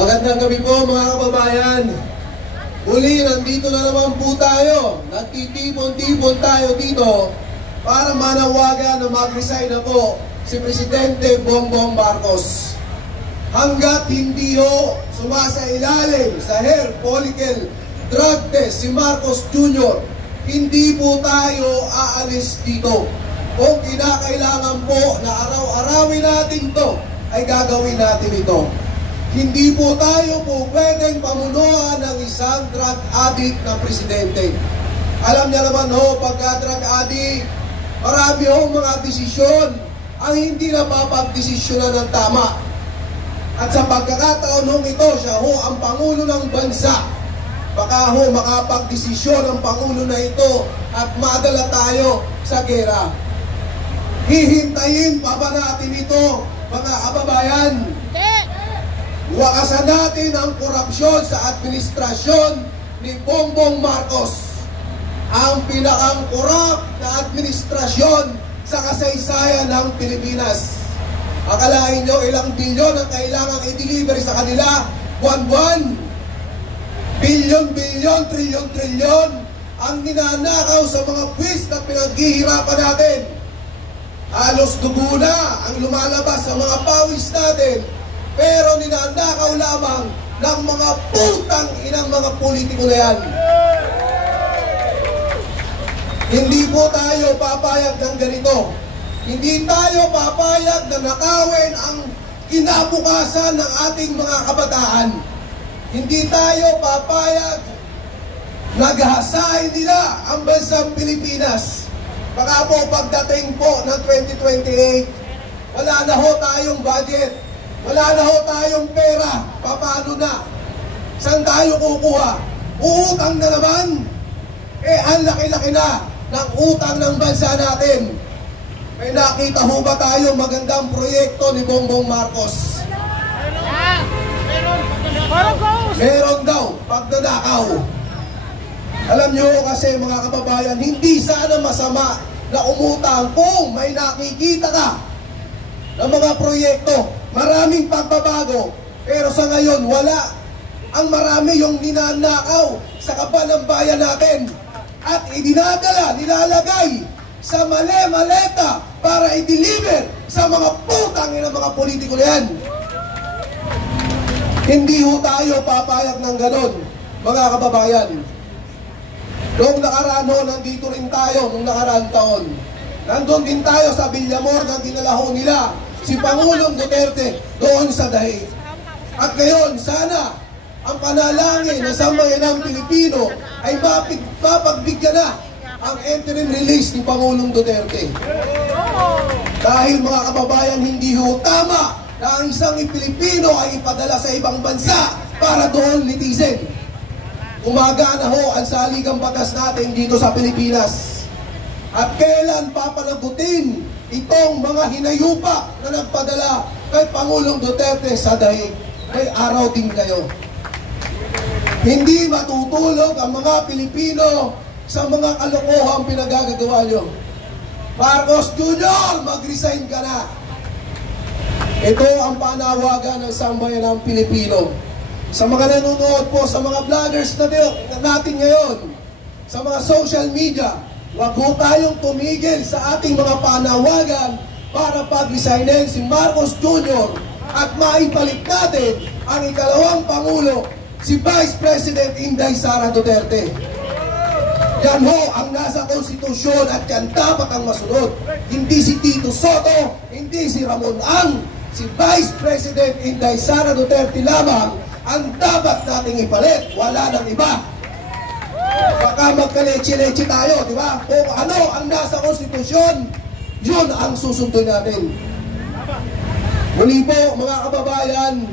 Magandang gabi po mga kababayan. Muli, nandito na naman po tayo. Nagtitipon-tipon tayo dito para manawagan na mag-resign na po si Presidente Bongbong Marcos. Hanggat hindi ho sumasailalim sa hair follicle drug test si Marcos Jr., hindi po tayo aalis dito. Kung kinakailangan po na araw-arawin natin to, ay gagawin natin ito. Hindi po tayo po pwedeng pamunuan ng isang drug addict na presidente. Alam niya naman ho, pagka drug addict, marami ho mga desisyon ang hindi napapagdesisyonan ng tama. At sa pagkakataon ho ito, siya ho ang Pangulo ng bansa. Baka ho makapagdesisyon ang Pangulo na ito at madala tayo sa gera. Hihintayin pa ba natin ito, mga kababayan? Wakasan natin ang korupsyon sa administrasyon ni Bongbong Marcos. Ang pinakang-korap na administrasyon sa kasaysayan ng Pilipinas. Akalain nyo ilang bilyon ang kailangang i-deliver sa kanila buwan-buwan? Bilyon-bilyon, trilyon-trilyon ang ninanakaw sa mga buwis na pinaghihirapan natin. Halos dugo na ang lumalabas sa mga pawis natin. Pero ninanakaw lamang ng mga putang inang mga politiko na yan. Hindi po tayo papayag ng ganito. Hindi tayo papayag na nakawin ang kinabukasan ng ating mga kabataan. Hindi tayo papayag na gahasain nila ang bansang Pilipinas. Baka po pagdating po ng 2028, wala na ho tayong budget. Wala na ho tayong pera. Paano na? Saan tayo kukuha? Uutang na naman. Ang laki-laki na ng utang ng bansa natin. May nakita ho ba tayo magandang proyekto ni Bongbong Marcos? Meron daw, pagdadakaw. Alam nyo kasi mga kababayan, hindi sana masama na umutang kung may nakikita ka ng mga proyekto. Maraming pagbabago, pero sa ngayon wala. Ang marami yung ninanakaw sa kapal ng bayan natin at idinadala, nilalagay sa maleta para i-deliver sa mga putang ng mga politiko na yan. Hindi ho tayo papayag ng ganon, mga kababayan. Noong nakaraan ho, nandito rin tayo, noong nakaraang taon. Nandun din tayo sa Villamor na dinala ho nila si Pangulong Duterte doon sa Dahig. At ngayon, sana ang panalangin na sambayanang Pilipino ay mapagbigyan na ang interim release ni Pangulong Duterte. Dahil mga kababayan, hindi ho tama na ang isang Pilipino ay ipadala sa ibang bansa para doon litisin. Gumagana ho ang saligang batas natin dito sa Pilipinas. At kailan papanagutin itong mga hinayupa na nagpadala kay Pangulong Duterte sa Dahig? May araw din kayo. Hindi matutulog ang mga Pilipino sa mga kalokohang pinagagagawa nyo. Marcos Jr., mag-resign ka na. Ito ang panawagan ng sambayan ng Pilipino. Sa mga nanonood po, sa mga vloggers natin ngayon, sa mga social media, huwag po tayong tumigil sa ating mga panawagan para pag-resignin si Marcos Jr. at maibalik natin ang ikalawang Pangulo, si Vice President Inday Sara Duterte. Yan ho ang nasa konstitusyon at yan dapat ang masunod. Hindi si Tito Soto, hindi si Ramon Ang, si Vice President Inday Sara Duterte lamang ang dapat nating ipalit. Wala nang iba. Baka magkaleche-leche tayo, di ba? Kung ano ang nasa konstitusyon, yun ang susundin natin. Muli po, mga kababayan,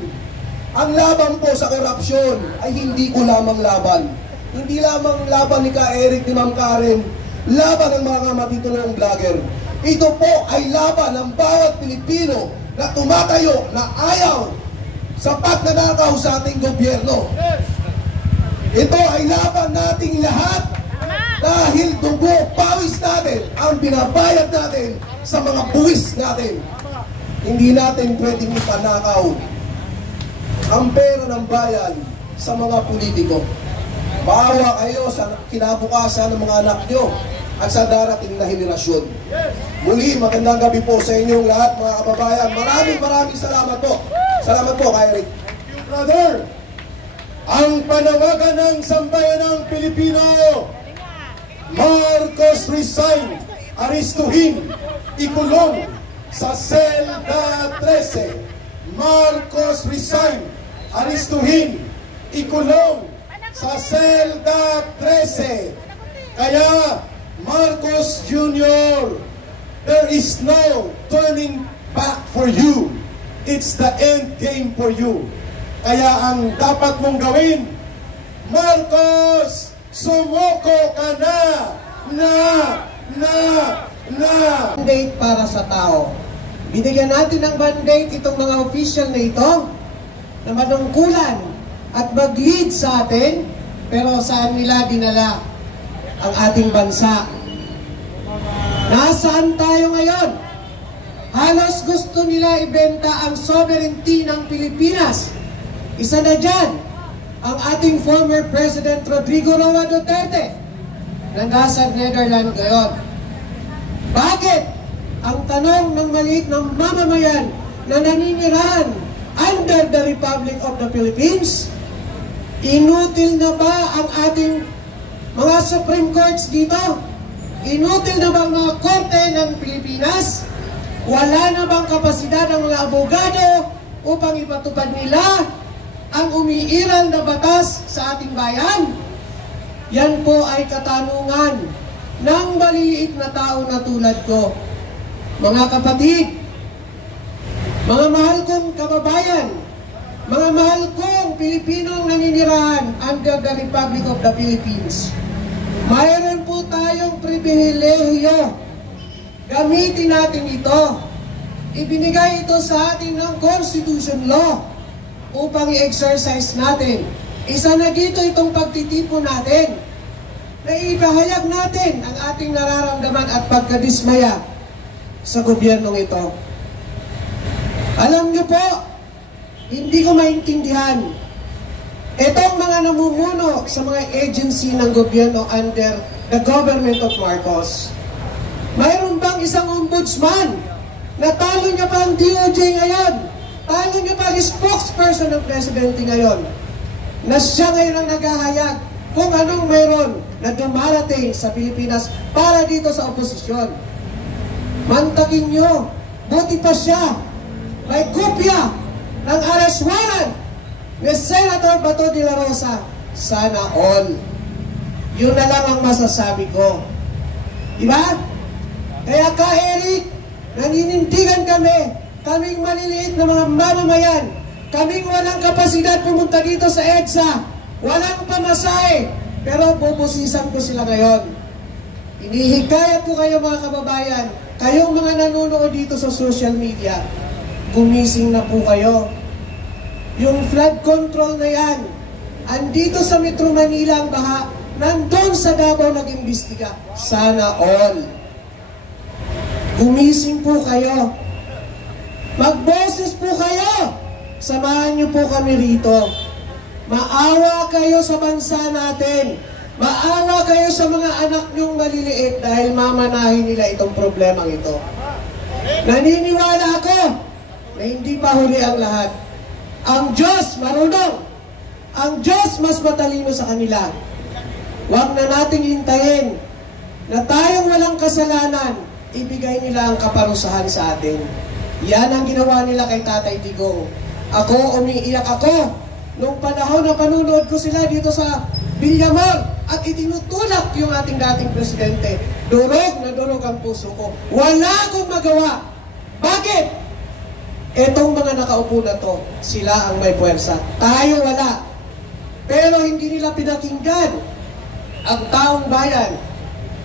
ang laban po sa korupsyon ay hindi ko lamang laban. Hindi lamang laban ni Ka Eric, ni Ma'am Karen, laban ng mga matitulong vlogger. Ito po ay laban ng bawat Pilipino na tumatayo, na ayaw sa pagnanakaw sa ating gobyerno. Ito ay laban nating lahat dahil dugo, pawis natin ang binabayad natin sa mga buwis natin. Hindi natin pwedeng ipanakaw ang pera ng bayan sa mga politiko. Maawa kayo sa kinabukasan ng mga anak nyo at sa darating na henerasyon. Muli, magandang gabi po sa inyong lahat, mga kababayan. Maraming salamat po. Salamat po, Kay Rick. Brother, ang panawagan ng sambayanang Pilipino, Marcos resign, aristuhin, ikulong sa selda 13. Marcos resign, aristuhin, ikulong sa selda 13. Kaya, Marcos Jr., there is no turning back for you. It's the end game for you. Kaya ang dapat mong gawin, Marcos, sumuko ka na! Mandate para sa tao. Binigyan natin ng mandate itong mga official na ito na manungkulan at mag-lead sa atin, pero saan nila dinala ang ating bansa? Nasaan tayo ngayon? Halos gusto nila ibenta ang sovereignty ng Pilipinas. Isa na dyan, ang ating former President Rodrigo Roa Duterte na nasa Netherlands ngayon. Bakit? Ang tanong ng maliit ng mamamayan na naninirahan under the Republic of the Philippines, inutil na ba ang ating mga Supreme Courts dito? Inutil na ba ang mga korte ng Pilipinas? Wala na bang kapasidad ng mga abogado upang ipatupad nila ang umiiral na batas sa ating bayan? Yan po ay katanungan ng maliliit na tao na tulad ko. Mga kapatid, mga mahal kong kababayan, mga mahal kong Pilipinong naninirahan under the Republic of the Philippines, mayroon po tayong pribilehiyo. Gamitin natin ito. Ibinigay ito sa atin ng Constitution Law upang i-exercise natin. Isa na dito itong pagtitipon natin na ipahayag natin ang ating nararamdaman at pagkadismaya sa gobyernong ito. Alam niyo po, hindi ko maintindihan itong mga namumuno sa mga agency ng gobyerno under the government of Marcos. Mayroon bang isang ombudsman na talo niya pa ang DOJ ngayon? Talo niya pa ang spokesperson ng presidente ngayon? Na siya ngayon ang naghahayag kung anong mayroon na dumarating sa Pilipinas para dito sa oposisyon. Mantakin nyo, buti pa siya, may kopya ng arrest warrant ni Senator Bato de la Rosa. Sana all. Yun na lang ang masasabi ko. Diba? Kaya ka, Eric, naninindigan kami, kaming maliliit na mga mamamayan, kaming walang kapasidad pumunta dito sa EDSA, walang pamasahe, pero bubusisan ko sila ngayon. Inihikayat ko kayo mga kababayan, kayong mga nanonood dito sa social media, gumising na po kayo. Yung flood control na yan, andito sa Metro Manila ang baha, nandun sa Davao nag-imbestiga. Sana all. Gumising po kayo. Magboses po kayo. Samahan niyo po kami rito. Maawa kayo sa bansa natin. Maawa kayo sa mga anak niyong maliliit dahil mamanahin nila itong problemang ito. Naniniwala ako na hindi pa huli ang lahat. Ang Diyos marunong. Ang Diyos mas matalino sa kanila. Huwag na nating hintayin na tayong walang kasalanan, ibigay nila ang kaparusahan sa atin. Yan ang ginawa nila kay Tatay Digong. Ako, umiiyak ako nung panahon na panunood ko sila dito sa Villamor at itinutulak yung ating dating presidente. Durog na durog ang puso ko. Wala akong magawa. Bakit? Etong mga nakaupo na to, sila ang may puwersa. Tayo wala. Pero hindi nila pinakinggan ang taong bayan.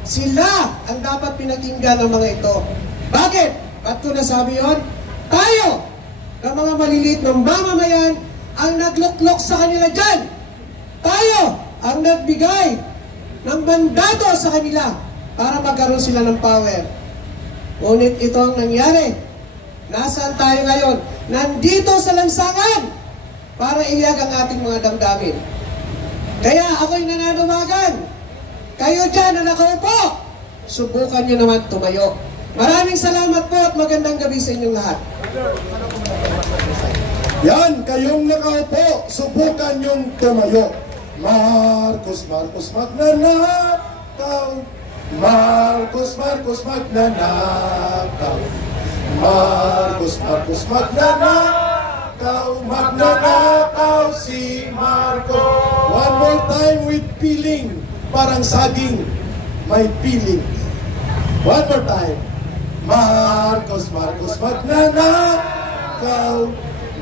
Sila ang dapat pinakinggan ng mga ito. Bakit? Ba't ko nasabi yun? Tayo, ng mga maliliit ng mamamayan, ang nagluklok sa kanila dyan. Tayo, ang nagbigay ng mandato sa kanila para magkaroon sila ng power. Ngunit ito ang nangyari. Nasaan tayo ngayon? Nandito sa lansangan. para iyag ang ating mga damdamin. Kaya ako'y nananawagan, kayo dyan na nakaupo, subukan nyo naman tumayo. Maraming salamat po at magandang gabi sa inyong lahat. Yan, kayong nakaupo, subukan yung tumayo. Marcos, Marcos, magnanakaw. Marcos, Marcos, magnanakaw. Marcos, Marcos, magnanakaw. Magnanakaw si Marcos. One more time with feeling. Parang saging, may feeling. One more time. Marcos, Marcos, magnanakaw.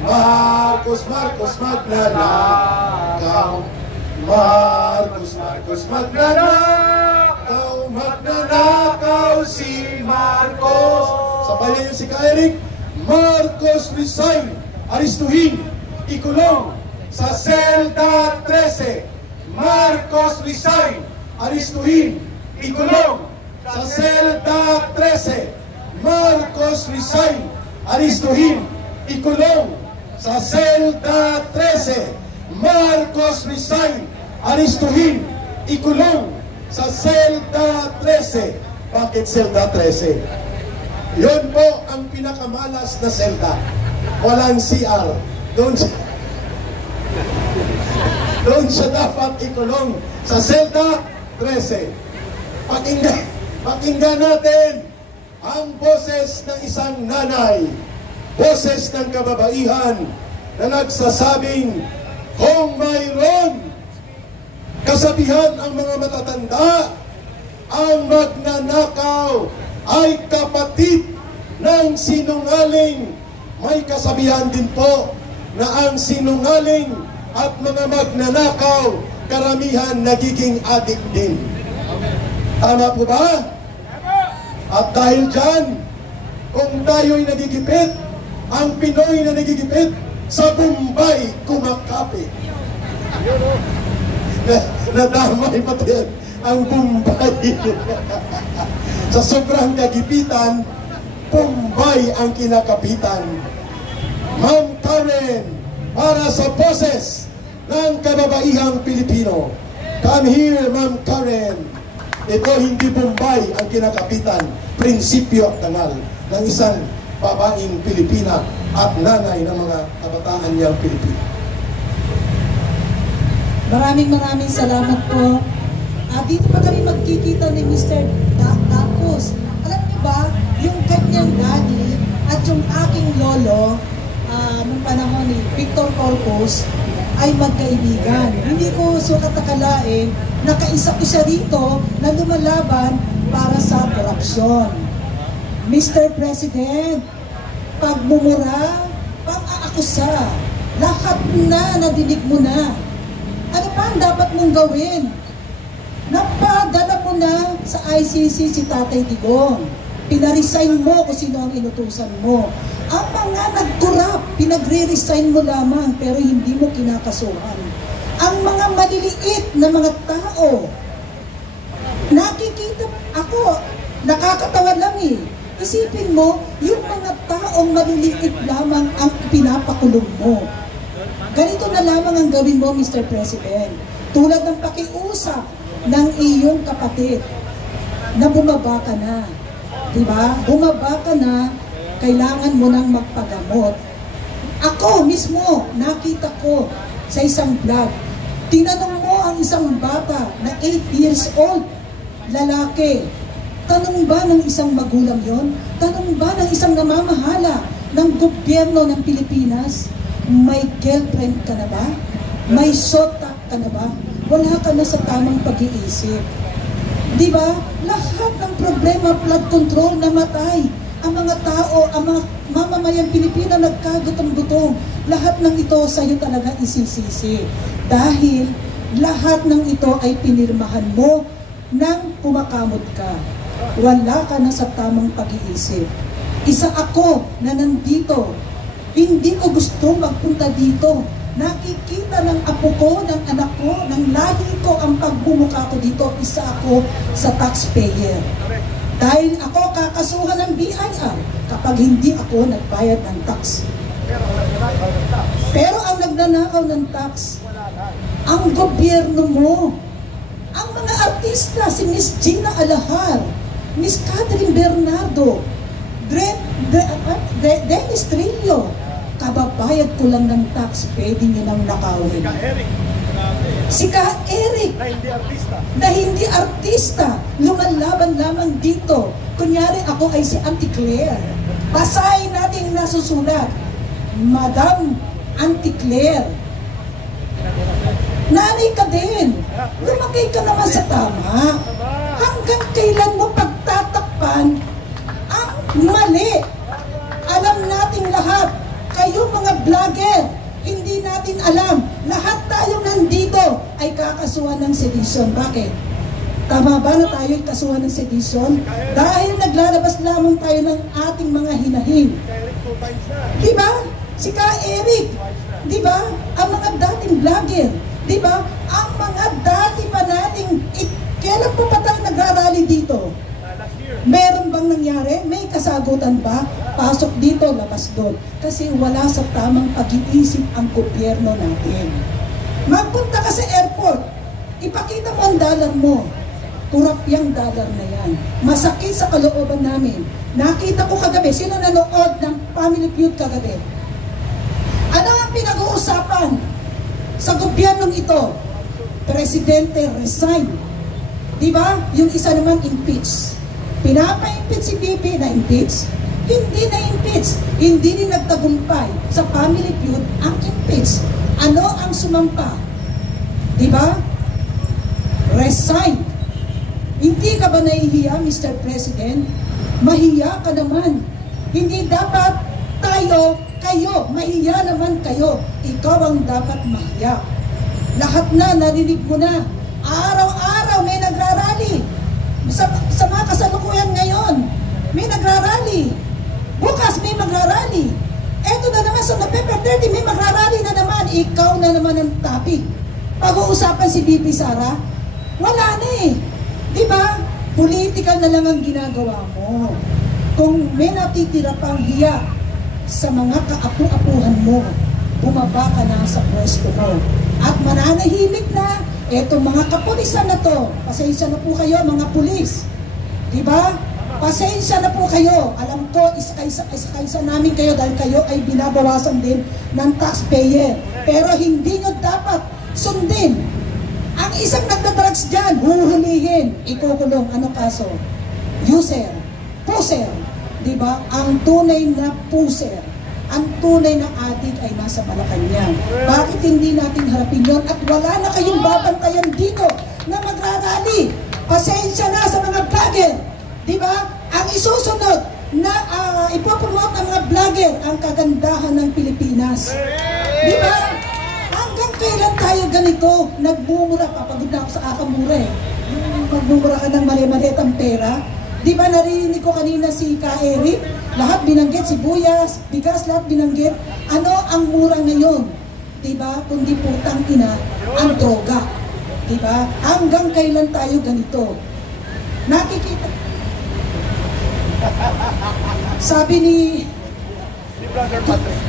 Marcos, Marcos, magnanakaw. Marcos, Marcos, magnanakaw. Magnanakaw si Marcos. Sabayan niyo si Eric. Marcos resign. Aristuhin. Ikulong sa selda 13. Marcos resign. Aristuhin. Ikulong sa selda 13. Marcos resign. Aristuhin. Ikulong sa selda 13. Marcos resign. Aristuhin. Ikulong sa selda 13. Bakit selda 13? Yun po ang pinakamalas na selda. Walang CR. Doon siya dapat ikulong sa selda 13. Pakinggan natin ang boses ng isang nanay, boses ng kababaihan na nagsasabing kung mayroon kasabihan ang mga matatanda, ang magnanakaw ay kapatid ng sinungaling. May kasabihan din po na ang sinungaling at mga magnanakaw karamihan nagiging adik din. Tama po ba? At dahil dyan, kung tayo'y nagigipit, ang Pinoy na nagigipit, sa Bombay kumakapit. Nadamay pati yan, ang Bombay. Sa sobrang kagipitan, Bombay ang kinakapitan. Ma'am Karen, para sa boses ng kababaihang Pilipino. Come here, Ma'am Karen. Ito hindi Bombay ang kinakapitan, prinsipyo at dangal ng isang babaeng Pilipina at nanay ng mga kabataan niyang Pilipino. Maraming salamat po. Dito pa kami magkikita ni Mr. Marcos. Alam niyo ba, yung kanyang daddy at yung aking lolo, nung panahon ni Victor Corpus, ay magkaibigan. Hindi ko sukat akalain, nakaisa ko siya rito na lumalaban para sa korupsyon. Mr. President, pagmumura, pang-aakusa, lahat na nadinig mo na. Ano pa ang dapat mong gawin? Napadala mo na sa ICC si Tatay Digong. Pinaresign mo kung sino ang inutusan mo. Ang mga nag-corrupt, pinagre-resign mo lamang pero hindi mo kinakasuhan. Ang mga maliliit na mga tao, nakikita ako, nakakatawa lang eh. Isipin mo, yung mga taong maliliit lamang ang pinapakulong mo. Ganito na lamang ang gawin mo, Mr. President. Tulad ng pakiusap ng iyong kapatid na bumaba ka na. Diba? Bumaba ka na, kailangan mo nang magpagamot. Ako mismo, nakita ko sa isang vlog, tinanong mo ang isang bata na 8 years old, lalaki. Tanong ba ng isang magulang yon? Tanong ba ng isang namamahala ng gobyerno ng Pilipinas? May girlfriend ka na ba? May sota ka na ba? Wala ka na sa tamang pag-iisip. Di ba? Lahat ng problema, flood control, namatay. Ang mga tao, ang mga mamamayang Pilipina nagkagutom-gutom. Lahat ng ito sa iyo talaga isisisi. Dahil lahat ng ito ay pinirmahan mo nang kumakamot ka. Wala ka na sa tamang pag-iisip. Isa ako na nandito. Hindi ko gusto magpunta dito. Nakikita ng apo ko, ng anak ko, ng lahi ko ang pagbumuka ko dito. Isa ako sa taxpayer. Dahil ako kakasuhan ng BIR kapag hindi ako nagbayad ng tax. Pero ang nagnanakaw ng tax, ang gobyerno mo. Ang mga artista, si Miss Gina Alahar, Miss Catherine Bernardo, Dennis Trillo, kababayad ko lang ng tax, pwede nyo nang nakawin. Si Ka Eric, na hindi artista, lumalaban lamang dito. Kunyari ako ay si Auntie Claire. Basahin natin nasusulat, Madam Auntie Claire, nanay ka din, lumagay ka naman sa tama. Hanggang kailan mo pagtatakpan ang mali? Alam nating lahat, kayo mga vlogger, hindi natin alam, lahat tayo nandito ay kakasuhan ng sedition. Bakit? Tama ba na tayo ay kasuhan ng sedition? Dahil naglalabas lamang tayo ng ating mga hinahin. Diba? Si Ka Eric, diba? Ang mga dating vlogger, diba? Ang mga dati pa nating, kailan pa tayo nagrarally dito? Meron bang nangyari? May kasagutan ba? Pasok dito, labas doon. Kasi wala sa tamang pag-iisip ang gobyerno natin. Magpunta ka sa airport, ipakita mo ang dollar mo. Kurap yung dollar na yan. Masakit sa kalooban namin. Nakita ko kagabi, sino nanood ng Family Feud kagabi? Ano ang pinag-uusapan sa gobyernong ito? Presidente resign. Diba? Yung isa naman impeach. Pinapa-impeach si BP, na-impeach? Hindi na-impeach. Hindi din nagtagumpay sa Family Feud ang impeach. Ano ang sumampa? Diba? Resign. Hindi ka ba nahihiya, Mr. President? Mahiya ka naman. Hindi dapat tayo, kayo, mahiya naman kayo. Ikaw ang dapat mahiya. Lahat na, narinig mo na. Araw-araw may nagrarally. Sa mga kasalukuyan ngayon, may nagrarally. Bukas may magrarally. Eto na naman, sa November 30, may magrarally na naman. Ikaw na naman ang topic. Pag-uusapan si BP Sara, wala na eh. Diba? Political na lang ang ginagawa mo. Kung may natitira pang hiya sa mga kaapu-apuhan mo, bumaba ka na sa pwesto mo. At mananahimik na etong mga kapulisan na to. Pasensya na po kayo, mga pulis. Diba? Pasensya na po kayo. Alam ko, isa namin kayo dahil kayo ay binabawasan din ng taxpayer. Pero hindi nyo dapat sundin. Ang isang nagdadrugs dyan, huhulihin, ikukulong. Ano kaso? User. Puser. Diba? Ang tunay na puser, ang tunay na addict ay nasa Malacanang. Bakit hindi natin harapin yun? At wala na kayong babantayan dito na magrarally. Pasensya na sa mga vlogger. Diba? Ang isusunod na ipopromote ng mga vlogger ang kagandahan ng Pilipinas. Diba? Hanggang kailan tayo ganito? Nagmumura, papagod na ako sa akamura eh. Magmumura ka ng mali-malitang pera. Di ba narinig ko kanina si Ka Eric? Lahat binanggit, sibuyas, bigas, lahat binanggit. Ano ang mura ngayon? Di ba? Kundi putang ina, ang droga. Di ba? Hanggang kailan tayo ganito? Nakikita. Sabi ni Brother Patrick.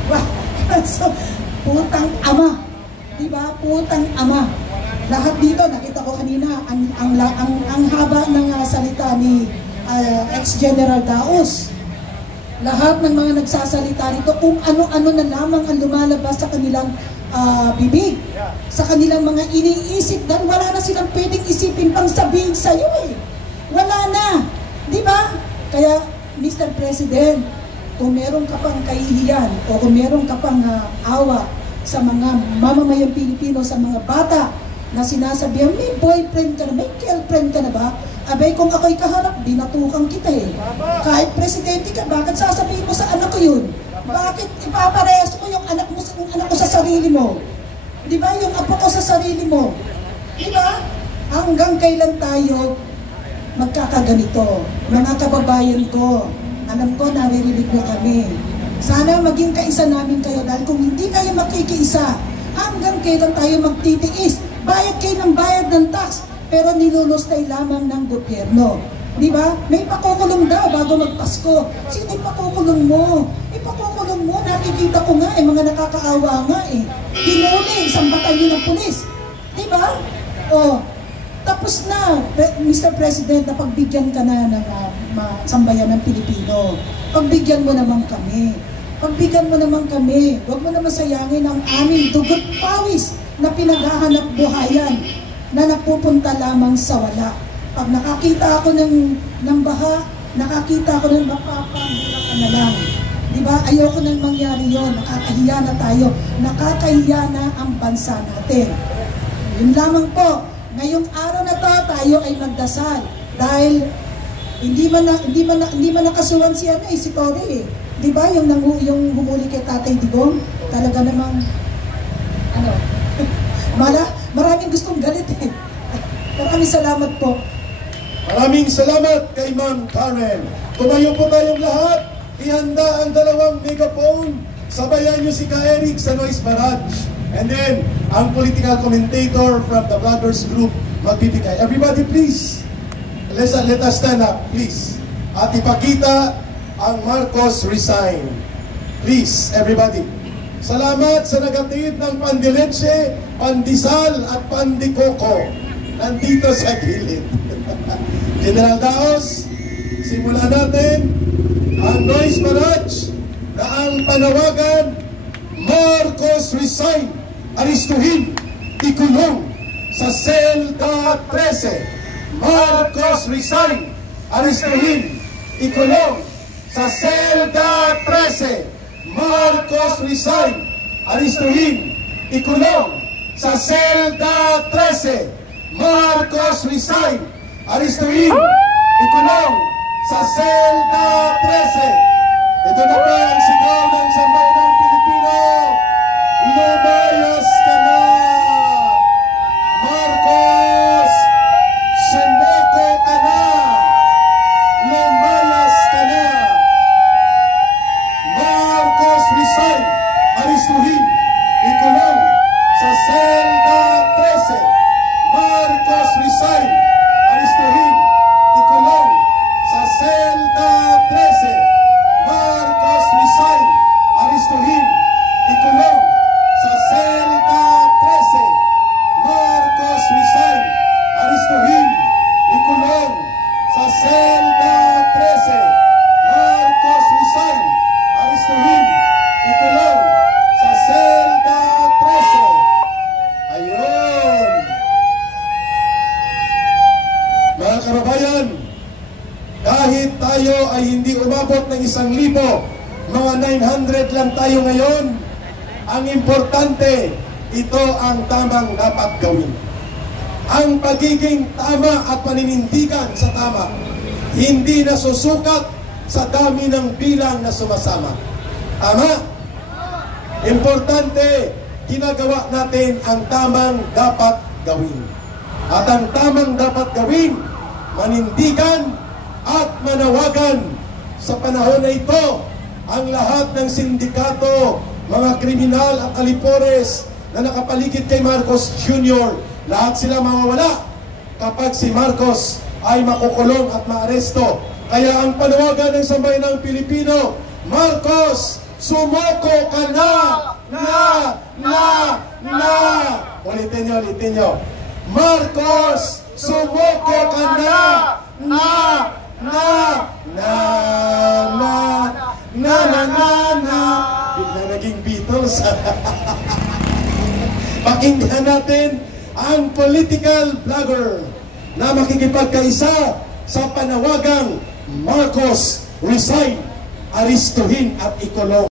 So, putang ama. Di ba? Putang ama. Lahat dito, nakita ko kanina, ang haba ng salita ni ex-General Daos. Lahat ng mga nagsasalita rito kung ano-ano na lamang ang lumalabas sa kanilang bibig, sa kanilang mga iniisip, dahil wala na silang pwedeng isipin pang sabihin sa iyo eh. Wala na. Di ba? Kaya, Mr. President, kung meron ka pang kahihiyan o kung meron ka pang awa sa mga mamamayang Pilipino, sa mga bata na sinasabihan, may boyfriend ka na, may girlfriend ka na ba? Abay, kung ako'y kaharap, binatukan kita eh. Kahit presidente ka, bakit sasabihin mo sa anak ko yun? Bakit ipaparehas mo yung anak ko sa sarili mo? Di ba? Yung apo ko sa sarili mo. Di ba? Hanggang kailan tayo magkakaganito? Mga kababayan ko, alam ko, naririnig na kami. Sana maging kaisa namin kayo dahil kung hindi kayo makikiisa, hanggang kailan tayo magtitiis? Bayad kayo ng bayad ng tax, pero nilulustay lamang ng gobyerno. Di ba? May pakukulong daw bago magpasko. Sino ipakukulong mo? ipakukulong mo. Nakikita ko nga mga nakakaawa nga Hinuli, isang batalyon ng pulis. Diba? Tapos na, Mr. President, na pagbigyan ka na ng sambayan ng Pilipino. Pagbigyan mo naman kami. Pagbigyan mo naman kami. Huwag mo naman sayangin ang aming dugot pawis na pinaghahanap buhayan na napupunta lamang sa wala. Pag nakakita ako ng baha, nakakita ako ng mapapahula ka na lang. Diba? Ayoko nang mangyari yon. Nakakahiya na tayo. Nakakahiya na ang bansa natin. Yun lamang po. Ngayong araw na to, tayo ay magdasal. Dahil hindi man nakasuhan si Tory Diba? Yung humuli kay Tatay Digong. Talaga namang maraming gustong galit Maraming salamat po. Maraming salamat kay Ma'am Karen. Tumayo po tayong lahat. Ihanda ang 2 megaphone. Sabayan niyo si Ka-Eric sa noise barrage. And then, ang political commentator from the Brothers Group magbibigay. Everybody please, let us stand up, please. At ipakita ang Marcos resign. Please, everybody. Salamat sa nagatid ng pandileche, pandisal at pandikoko. Nandito sa gilid. General Daos, simulan natin ang noise barrage na ang panawagan, Marcos resign, aristuhin, ikulong sa selda 13. Marcos resign, aristuhin, ikulong sa selda 13. Marcos resign, aristuhin, ikulong sa selda 13. Marcos resign, aristuhin, ikulong sa selda 13. Ito na pa ang sigaw ng sambayanang Pilipino. Lumayas ka na! Marcos, sumoko ka na! Lumayas ka na! Marcos resign, aristuhin, ikulong sa selda 13. Marcos resign, aristuhin, ikulong sa selda 13. Marcos resign, aristuhin, ikulong sa selda 13. Marcos resign, aristuhin, ikulong sa selda 13. Marcos resign, aristuhin, ikulong sa selda 13. Ayun! Mga kababayan, kahit tayo ay hindi umabot ng 1,000, mga 900 lang tayo ngayon, ang importante, ito ang tamang dapat gawin. Ang pagiging tama at paninindigan sa tama, hindi nasusukat sa dami ng bilang na sumasama. Tama? Importante, ginagawa natin ang tamang dapat gawin. At ang tamang dapat gawin, manindigan at manawagan. Sa panahon na ito, ang lahat ng sindikato, mga kriminal at alipores na nakapaligid kay Marcos Jr., lahat sila mawawala kapag si Marcos ay makukulong at maaresto. Kaya ang panawagan ng sambayanang Pilipino, Marcos, sumoko ka na! Ulitin nyo. Marcos, sumoko ka na! Bigla naging Beatles. Pakinggan natin ang political vlogger na makikipagkaisa sa panawagang Marcos resign, aristuhin at ikulong.